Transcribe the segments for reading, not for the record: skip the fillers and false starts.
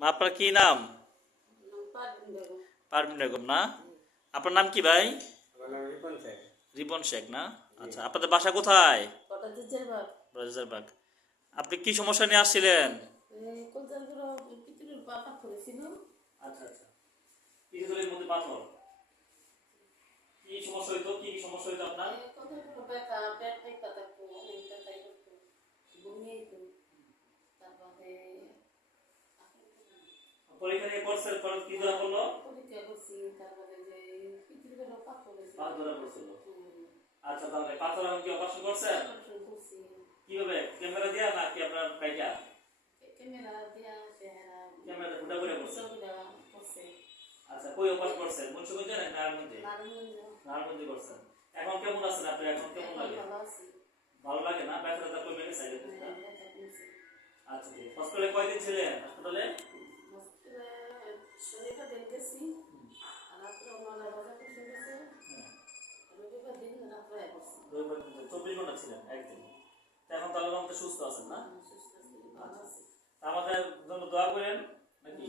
মা আপনার কি নাম? পারভিন বেগম না? আপনার নাম কি ভাই? রিপন শেখ না? আচ্ছা, আপনাদের বাসা কোথায়? রাজারবাগ। আপনি কি সমস্যা নিয়ে আসছিলেন? আচ্ছা আচ্ছা, পিছনের মধ্যে পাথর। কি সমস্যা হইতো? কি কি সমস্যা হইতো আপনার? পরীক্ষা নিয়ে পড়ছেন, পরে কি ধরা পড়লো? পাথর ধরা পড়ছিল। আচ্ছা, তাহলে পাথর এখন কি অপারেশন করছেন? কিভাবে? ক্যামেরা দিয়া নাকি আপনার কাইটা? ক্যামেরা ফুটা করে করছেন। আচ্ছা, কই অপারেশন করছেন? মুন্সিগঞ্জে না নারায়ণগঞ্জে? নারায়ণগঞ্জে করছেন। এখন কেমন আছেন আপনি? এখন কেমন লাগে? ভালো লাগে না? ব্যথাটা কমে গেছে আগে থেকে? আচ্ছা, ঠিক। হসপিটালে কয়দিন ছিলেন? হাসপাতালে 24 ঘন্টা ছিলেন একদিন। এখন তাহলে আমাদের সুস্থ আছেন না? আচ্ছা, আমাদের জন্য দোয়া করেন নাকি?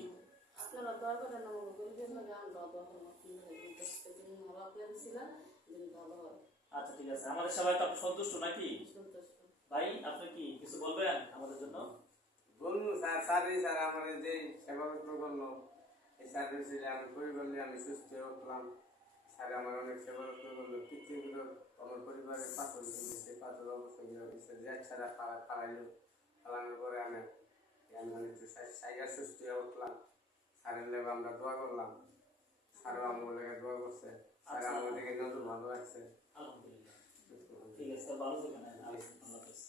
আচ্ছা, ঠিক আছে। আমাদের সবাই তো আপনি সন্তুষ্ট নাকি ভাই? আপনি কি কিছু বলবেন আমাদের জন্য? বলুন স্যার, স্যার আমার যে সেবা যত্ন করলো, এই সার্ভিসে আমি পরিবারে আমি সুস্থ হয়ে উঠলাম। স্যার আমার অনেক সেবা যত্ন করলো, পিতৃগুলো আমার পরিবারের পাথর দিয়েছে, পাথর অবস্থাগুলো ছাড়া ফালাইলো, ফালানোর পরে আমি একটু সাইগা সুস্থ হয়ে উঠলাম। স্যারের লেগে আমরা দোয়া করলাম, স্যারও আমার লেগে দোয়া করছে, স্যার আমার দিকে নজর ভালো লাগছে। আলহামদুলিল্লাহ, ঠিক আছে, ভালো থাকেন। আল্লাহ হাফেজ।